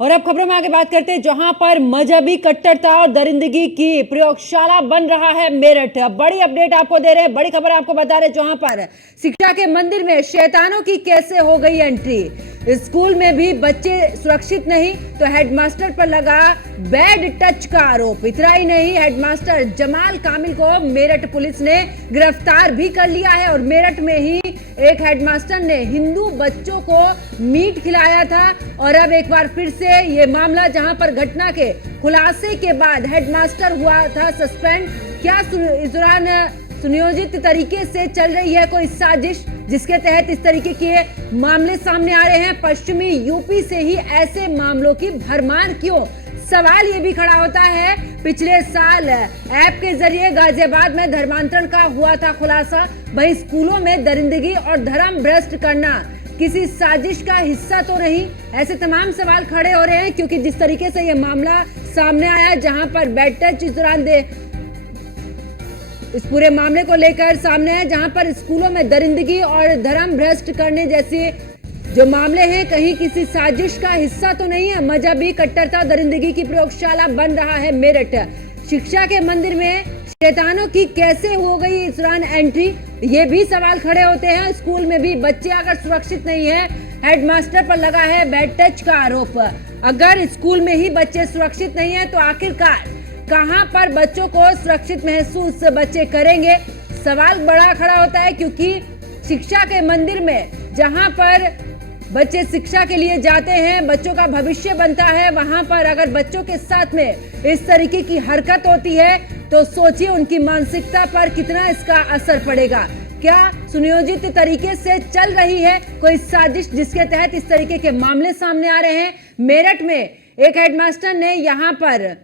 और अब खबरों में आगे बात करते हैं, जहां पर मजहबी कट्टरता और दरिंदगी की प्रयोगशाला बन रहा है मेरठ। बड़ी अपडेट आपको दे रहे हैं, बड़ी खबर आपको बता रहे हैं, जहां पर शिक्षा के मंदिर में शैतानों की कैसे हो गई एंट्री। स्कूल में भी बच्चे सुरक्षित नहीं तो हेडमास्टर पर लगा बैड टच का आरोप। इतना ही नहीं, हेडमास्टर जमाल कामिल को मेरठ पुलिस ने गिरफ्तार भी कर लिया है। और मेरठ में ही एक हेडमास्टर ने हिंदू बच्चों को मीट खिलाया था। और अब एक बार फिर से ये मामला, जहां पर घटना के खुलासे के बाद हेडमास्टर हुआ था सस्पेंड। क्या इस दौरान सुनियोजित तरीके से चल रही है कोई साजिश, जिसके तहत इस तरीके के मामले सामने आ रहे हैं। पश्चिमी यूपी से ही ऐसे मामलों की भरमार क्यों? सवाल ये भी खड़ा होता है। पिछले साल ऐप के जरिए गाजियाबाद में धर्मांतरण का हुआ था खुलासा। वही स्कूलों में दरिंदगी और धर्म भ्रष्ट करना किसी साजिश का हिस्सा तो नहीं? ऐसे तमाम सवाल खड़े हो रहे हैं, क्योंकि जिस तरीके से यह मामला सामने आया, जहां पर बैड टच इस दौरान इस पूरे मामले को लेकर सामने है, जहां पर स्कूलों में दरिंदगी और धर्म भ्रष्ट करने जैसे जो मामले हैं, कहीं किसी साजिश का हिस्सा तो नहीं है। मजहबी कट्टरता दरिंदगी की प्रयोगशाला बन रहा है मेरठ। शिक्षा के मंदिर में शैतानों की कैसे हो गई इस दौरान एंट्री, ये भी सवाल खड़े होते हैं। स्कूल में भी बच्चे अगर सुरक्षित नहीं है, हेडमास्टर पर लगा है बैड टच का आरोप। अगर स्कूल में ही बच्चे सुरक्षित नहीं है तो आखिरकार कहां पर बच्चों को सुरक्षित महसूस बच्चे करेंगे? सवाल बड़ा खड़ा होता है, क्योंकि शिक्षा के मंदिर में जहां पर बच्चे शिक्षा के लिए जाते हैं, बच्चों का भविष्य बनता है, वहां पर अगर बच्चों के साथ में इस तरीके की हरकत होती है तो सोचिए उनकी मानसिकता पर कितना इसका असर पड़ेगा। क्या सुनियोजित तरीके से चल रही है कोई साजिश, जिसके तहत इस तरीके के मामले सामने आ रहे हैं? मेरठ में एक हेडमास्टर ने यहां पर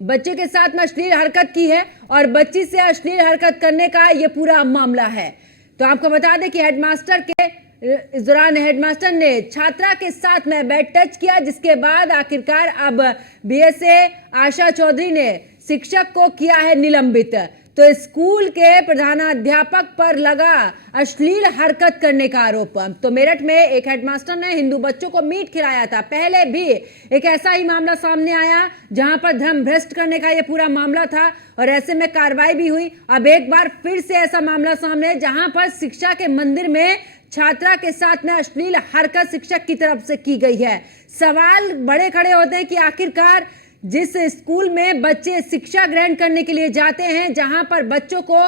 बच्चे के साथ में अश्लील हरकत की है और बच्ची से अश्लील हरकत करने का यह पूरा मामला है। तो आपको बता दें कि हेडमास्टर के इस दौरान हेडमास्टर ने छात्रा के साथ में बैड टच किया, जिसके बाद आखिरकार अब बीएसए आशा चौधरी ने शिक्षक को किया है निलंबित। तो स्कूल के प्रधानाध्यापक पर लगा अश्लील हरकत करने का आरोप। तो मेरठ में एक हेडमास्टर ने हिंदू बच्चों को मीट खिलाया था। पहले भी एक ऐसा ही मामला सामने आया, जहां पर धर्म भ्रष्ट करने का यह पूरा मामला था और ऐसे में कार्रवाई भी हुई। अब एक बार फिर से ऐसा मामला सामने, जहां पर शिक्षा के मंदिर में छात्रा के साथ में अश्लील हरकत शिक्षक की तरफ से की गई है। सवाल बड़े खड़े होते हैं कि आखिरकार जिस स्कूल में बच्चे शिक्षा ग्रहण करने के लिए जाते हैं, जहां पर बच्चों को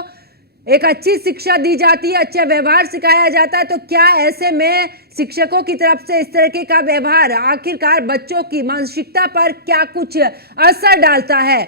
एक अच्छी शिक्षा दी जाती है, अच्छा व्यवहार सिखाया जाता है, तो क्या ऐसे में शिक्षकों की तरफ से इस तरीके का व्यवहार आखिरकार बच्चों की मानसिकता पर क्या कुछ असर डालता है?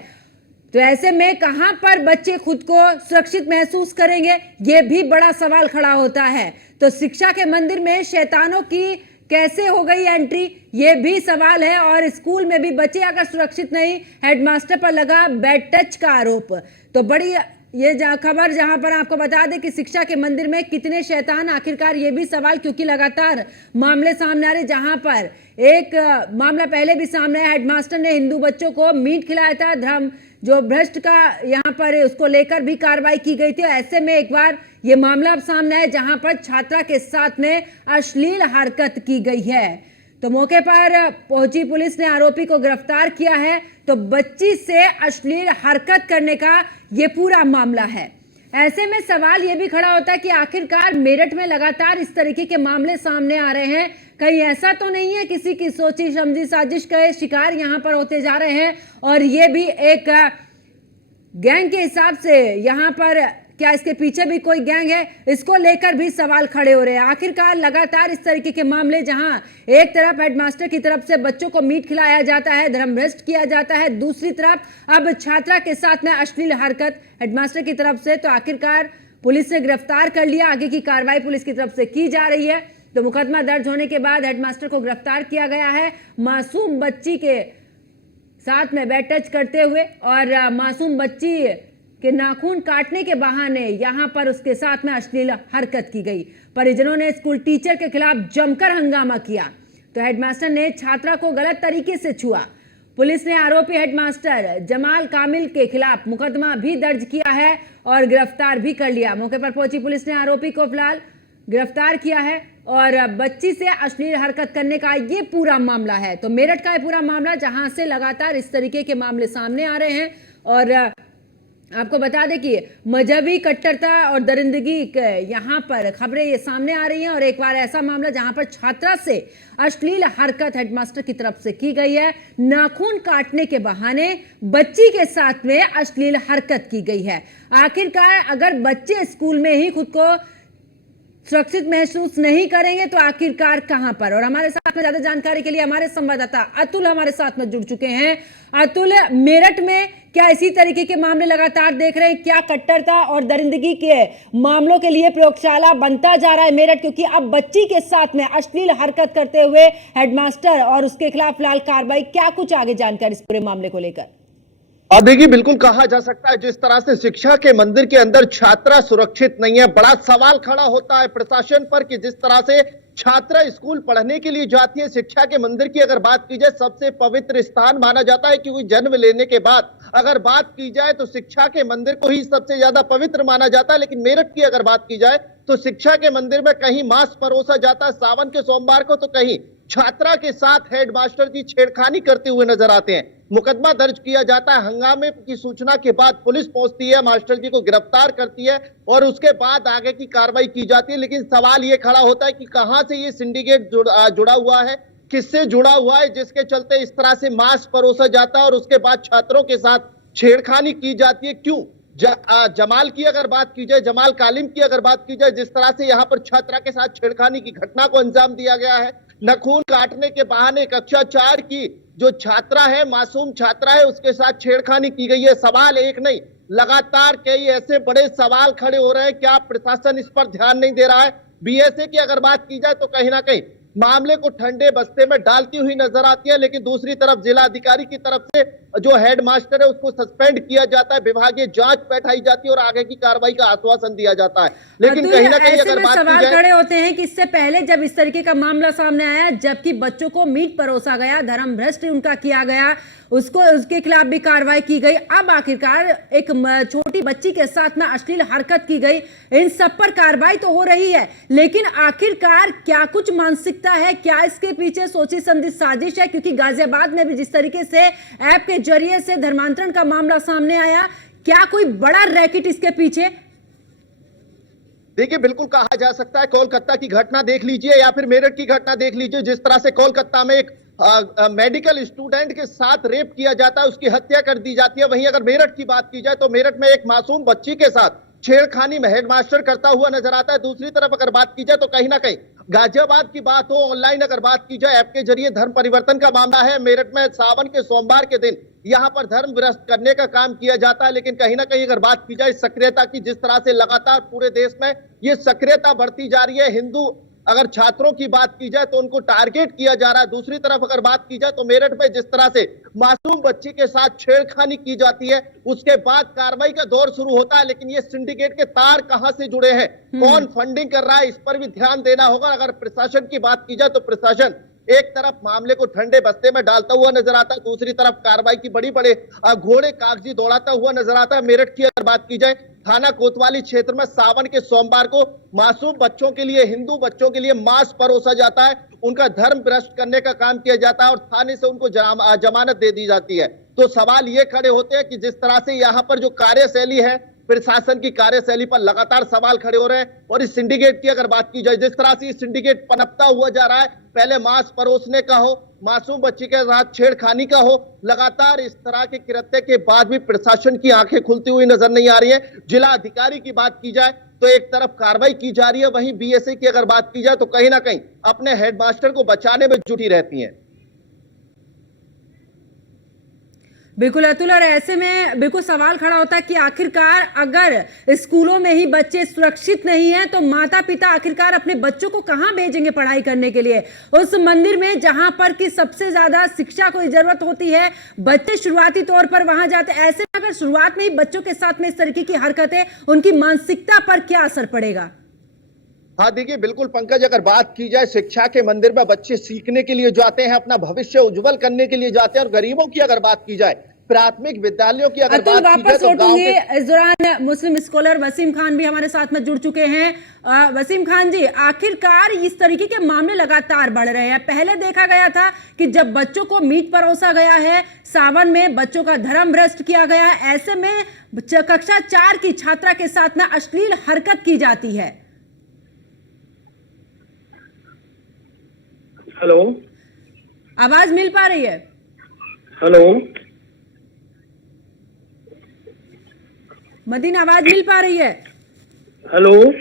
तो ऐसे में कहां पर बच्चे खुद को सुरक्षित महसूस करेंगे, यह भी बड़ा सवाल खड़ा होता है। तो शिक्षा के मंदिर में शैतानों की कैसे हो गई एंट्री, ये भी सवाल है। और स्कूल में भी बच्चे अगर सुरक्षित नहीं, हेडमास्टर पर लगा बैड टच का आरोप। तो बड़ी ये खबर, जहां पर आपको बता दें कि शिक्षा के मंदिर में कितने शैतान, आखिरकार ये भी सवाल, क्योंकि लगातार मामले सामने आ रहे। जहां पर एक मामला पहले भी सामने आया, हेडमास्टर ने हिंदू बच्चों को मीट खिलाया था, धर्म जो भ्रष्ट का यहाँ पर उसको लेकर भी कार्रवाई की गई थी। ऐसे में एक बार ये मामला अब सामने है, जहां पर छात्रा के साथ में अश्लील हरकत की गई है। तो मौके पर पहुंची पुलिस ने आरोपी को गिरफ्तार किया है। तो बच्ची से अश्लील हरकत करने का ये पूरा मामला है। ऐसे में सवाल ये भी खड़ा होता है कि आखिरकार मेरठ में लगातार इस तरीके के मामले सामने आ रहे हैं, कहीं ऐसा तो नहीं है किसी की सोची समझी साजिश के शिकार यहां पर होते जा रहे हैं? और ये भी एक गैंग के हिसाब से यहां पर, क्या इसके पीछे भी कोई गैंग है, इसको लेकर भी सवाल खड़े हो रहे हैं। आखिरकार लगातार इस तरीके के मामले, जहां एक तरफ हेडमास्टर की तरफ से बच्चों को मीट खिलाया जाता है, धर्म भ्रष्ट किया जाता है, दूसरी तरफ अब छात्रा के साथ में अश्लील हरकत हेडमास्टर की तरफ से। तो आखिरकार पुलिस ने गिरफ्तार कर लिया, आगे की कार्रवाई पुलिस की तरफ से की जा रही है। तो मुकदमा दर्ज होने के बाद हेडमास्टर को गिरफ्तार किया गया है, मासूम बच्ची के साथ में बैड टच करते हुए और मासूम बच्ची के नाखून काटने के बहाने यहां पर उसके साथ में अश्लील हरकत की गई। परिजनों ने स्कूल टीचर के खिलाफ जमकर हंगामा किया। तो हेडमास्टर ने छात्रा को गलत तरीके से छुआ। पुलिस ने आरोपी हेडमास्टर जमाल कामिल के खिलाफ मुकदमा भी दर्ज किया है और गिरफ्तार भी कर लिया। मौके पर पहुंची पुलिस ने आरोपी को फिलहाल गिरफ्तार किया है और बच्ची से अश्लील हरकत करने का ये पूरा मामला है। तो मेरठ का ये पूरा मामला, जहां से लगातार इस तरीके के मामले सामने आ रहे हैं। और आपको बता दें कि मजहबी कट्टरता और दरिंदगी यहाँ पर खबरें ये सामने आ रही हैं। और एक बार ऐसा मामला जहां पर छात्रा से अश्लील हरकत हेडमास्टर की तरफ से की गई है। नाखून काटने के बहाने बच्ची के साथ में अश्लील हरकत की गई है। आखिरकार अगर बच्चे स्कूल में ही खुद को सुरक्षित महसूस नहीं करेंगे तो आखिरकार कहां पर। और हमारे साथ में ज्यादा जानकारी के लिए हमारे संवाददाता अतुल हमारे साथ में जुड़ चुके हैं। अतुल, मेरठ में क्या इसी तरीके के मामले लगातार देख रहे हैं? क्या कट्टरता और दरिंदगी के मामलों के लिए प्रयोगशाला बनता जा रहा है मेरठ? क्योंकि अब बच्ची के साथ में अश्लील हरकत करते हुए हेडमास्टर और उसके खिलाफ फिलहाल कार्रवाई, क्या कुछ आगे जानकारी इस पूरे मामले को लेकर? देखिए, बिल्कुल कहा जा सकता है जिस तरह से शिक्षा के मंदिर के अंदर छात्रा सुरक्षित नहीं है, बड़ा सवाल खड़ा होता है प्रशासन पर कि जिस तरह से छात्रा स्कूल पढ़ने के लिए जाती है। शिक्षा के मंदिर की अगर बात की जाए, सबसे पवित्र स्थान माना जाता है क्योंकि जन्म लेने के बाद अगर बात की जाए तो शिक्षा के मंदिर को ही सबसे ज्यादा पवित्र माना जाता है। लेकिन मेरठ की अगर बात की जाए तो शिक्षा के मंदिर में कहीं मांस परोसा जाता है सावन के सोमवार को, तो कहीं छात्रा के साथ हेडमास्टर जी छेड़खानी करते हुए नजर आते हैं। मुकदमा दर्ज किया जाता है। हंगामे की सूचना के बाद पुलिस पहुंचती है, मास्टर जी को गिरफ्तार करती है और उसके बाद आगे की कार्रवाई की जाती है। लेकिन सवाल ये खड़ा होता है कि कहां से ये सिंडिकेट जुड़ा हुआ है, किससे जुड़ा हुआ है, जिसके चलते इस तरह से मांस परोसा जाता है और उसके बाद छात्रों के साथ छेड़खानी की जाती है। क्यों? जमाल की अगर बात की जाए, जमाल कालिम की अगर बात की जाए, जिस तरह से यहाँ पर छात्रा के साथ छेड़खानी की घटना को अंजाम दिया गया है। नाखून काटने के बहाने कक्षा 4 की जो छात्रा है, मासूम छात्रा है, उसके साथ छेड़खानी की गई है। सवाल एक नहीं, लगातार कई ऐसे बड़े सवाल खड़े हो रहे हैं। क्या प्रशासन इस पर ध्यान नहीं दे रहा है? बीएसए की अगर बात की जाए तो कहीं ना कहीं मामले को ठंडे बस्ते में डालती हुई नजर आती है। लेकिन दूसरी तरफ जिला अधिकारी की तरफ से जो हेडमास्टर है उसको सस्पेंड किया जाता है, विभागीय जांच बैठाई जाती है और आगे की कार्रवाई का आश्वासन दिया जाता है। लेकिन कहीं ना कहीं अगर बात सवाल खड़े होते हैं कि इससे पहले जब इस तरीके का मामला सामने आया, जबकि बच्चों को मीट परोसा गया, धर्म भ्रष्ट उनका किया गया, उसके खिलाफ भी कार्रवाई की गई, अब आखिरकार एक छोटी बच्ची के साथ में अश्लील हरकत की गई, इन सब पर कार्रवाई तो हो रही है। लेकिन आखिरकार क्या कुछ मानसिकता है? क्या इसके पीछे सोची समझी साजिश है? क्योंकि गाजियाबाद में भी जिस तरीके से ऐप के जरिए से धर्मांतरण का मामला सामने आया, क्या कोई बड़ा रैकेट इसके पीछे? देखिए, बिल्कुल कहा जा सकता है। कोलकाता की घटना देख लीजिए या फिर मेरठ की घटना देख लीजिए। जिस तरह से कोलकाता में एक मेडिकल स्टूडेंट के साथ रेप किया जाता है, उसकी हत्या कर दी जाती है। वहीं अगर मेरठ की बात की जाए तो मेरठ में एक मासूम बच्ची के साथ छेड़खानी में हेडमास्टर करता हुआ नजर आता है। दूसरी तरफ अगर बात की जाए तो कहीं ना कहीं गाजियाबाद की बात हो, ऑनलाइन अगर बात की जाए, ऐप के जरिए धर्म परिवर्तन का मामला है। मेरठ में सावन के सोमवार के दिन यहां पर धर्म भ्रष्ट करने का काम किया जाता है। लेकिन कहीं ना कहीं अगर बात की जाए सक्रियता की, जिस तरह से लगातार पूरे देश में ये सक्रियता बढ़ती जा रही है, हिंदू अगर छात्रों की बात की जाए तो उनको टारगेट किया जा रहा है। दूसरी तरफ अगर बात की जाए तो मेरठ में जिस तरह से मासूम बच्ची के साथ छेड़खानी की जाती है, उसके बाद कार्रवाई का दौर शुरू होता है। लेकिन ये सिंडिकेट के तार कहां से जुड़े हैं, कौन फंडिंग कर रहा है, इस पर भी ध्यान देना होगा। अगर प्रशासन की बात की जाए तो प्रशासन एक तरफ मामले को ठंडे बस्ते में डालता हुआ नजर आता है, दूसरी तरफ कार्रवाई की बड़ी बड़े घोड़े कागजी दौड़ाता हुआ नजर आता है। मेरठ की अगर बात की जाए, थाना कोतवाली क्षेत्र में सावन के सोमवार को मासूम बच्चों के लिए, हिंदू बच्चों के लिए मांस परोसा जाता है, उनका धर्म भ्रष्ट करने का काम किया जाता है और थाने से उनको जमानत दे दी जाती है। तो सवाल ये खड़े होते हैं कि जिस तरह से यहाँ पर जो कार्यशैली है, प्रशासन की कार्यशैली पर लगातार सवाल खड़े हो रहे हैं। और इस सिंडिकेट की अगर बात की जाए, जिस तरह से सिंडिकेट पनपता हुआ जा रहा है, पहले मांस परोसने का हो, मासूम बच्ची के साथ छेड़खानी का हो, लगातार इस तरह के कृत्य के बाद भी प्रशासन की आंखें खुलती हुई नजर नहीं आ रही है। जिला अधिकारी की बात की जाए तो एक तरफ कार्रवाई की जा रही है, वहीं बीएसए की अगर बात की जाए तो कहीं ना कहीं अपने हेडमास्टर को बचाने में जुटी रहती है। बिल्कुल अतुल, और ऐसे में बिल्कुल सवाल खड़ा होता है कि आखिरकार अगर स्कूलों में ही बच्चे सुरक्षित नहीं हैं तो माता पिता आखिरकार अपने बच्चों को कहां भेजेंगे पढ़ाई करने के लिए? उस मंदिर में जहां पर कि सबसे ज्यादा शिक्षा को जरूरत होती है, बच्चे शुरुआती तौर पर वहां जाते, ऐसे में अगर शुरुआत में ही बच्चों के साथ में इस तरीके की हरकतें, उनकी मानसिकता पर क्या असर पड़ेगा? हाँ देखिए, बिल्कुल पंकज, अगर बात की जाए शिक्षा के मंदिर में बच्चे सीखने के लिए जाते हैं, अपना भविष्य उज्जवल करने के लिए जाते हैं। और गरीबों की अगर बात की जाए प्राथमिक विद्यालयों की अगर अतुल, बात की जाए वापस तो गांव लौटूंगी। के इस दौरान मुस्लिम स्कॉलर वसीम खान भी हमारे साथ में जुड़ चुके हैं। वसीम खान जी, आखिरकार इस तरीके के मामले लगातार बढ़ रहे हैं। पहले देखा गया था कि जब बच्चों को मीट परोसा गया है, सावन में बच्चों का धर्म भ्रष्ट किया गया है, ऐसे में कक्षा 4 की छात्रा के साथ ना अश्लील हरकत की जाती है। हेलो, आवाज मिल पा रही है? हेलो, मदीन, आवाज मिल पा रही है? हेलो,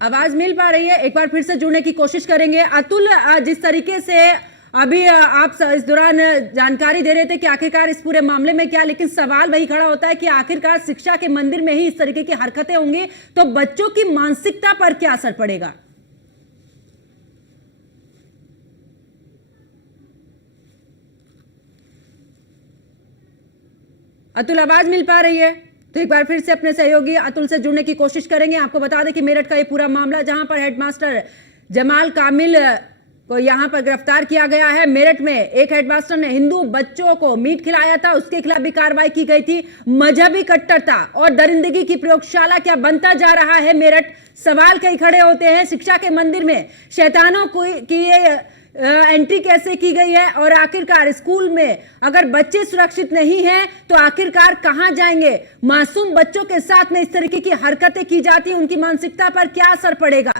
आवाज मिल पा रही है? एक बार फिर से जुड़ने की कोशिश करेंगे। अतुल, जिस तरीके से अभी आप इस दौरान जानकारी दे रहे थे कि आखिरकार इस पूरे मामले में क्या, लेकिन सवाल वही खड़ा होता है कि आखिरकार शिक्षा के मंदिर में ही इस तरीके की हरकतें होंगी तो बच्चों की मानसिकता पर क्या असर पड़ेगा? अतुल, आवाज मिल पा रही है? तो एक बार फिर से अपने सहयोगी अतुल से जुड़ने की कोशिश करेंगे। आपको बता दें कि मेरठ का ये पूरा मामला, जहां पर हेडमास्टर जमाल कामिल को यहां पर गिरफ्तार किया गया है। मेरठ में एक हेडमास्टर ने हिंदू बच्चों को मीट खिलाया था, उसके खिलाफ भी कार्रवाई की गई थी। मजहबी कट्टरता और दरिंदगी की प्रयोगशाला क्या बनता जा रहा है मेरठ? सवाल कई खड़े होते हैं। शिक्षा के मंदिर में शैतानों की ये एंट्री कैसे की गई है, और आखिरकार स्कूल में अगर बच्चे सुरक्षित नहीं हैं तो आखिरकार कहां जाएंगे? मासूम बच्चों के साथ में इस तरीके की हरकतें की जाती हैं, उनकी मानसिकता पर क्या असर पड़ेगा?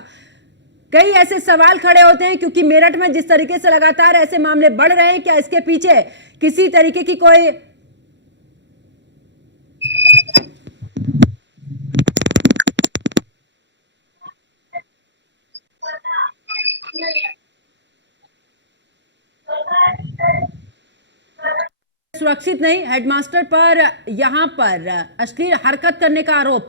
कई ऐसे सवाल खड़े होते हैं, क्योंकि मेरठ में जिस तरीके से लगातार ऐसे मामले बढ़ रहे हैं, क्या इसके पीछे किसी तरीके की कोई सुरक्षित नहीं? हेडमास्टर पर यहां पर अश्लील हरकत करने का आरोप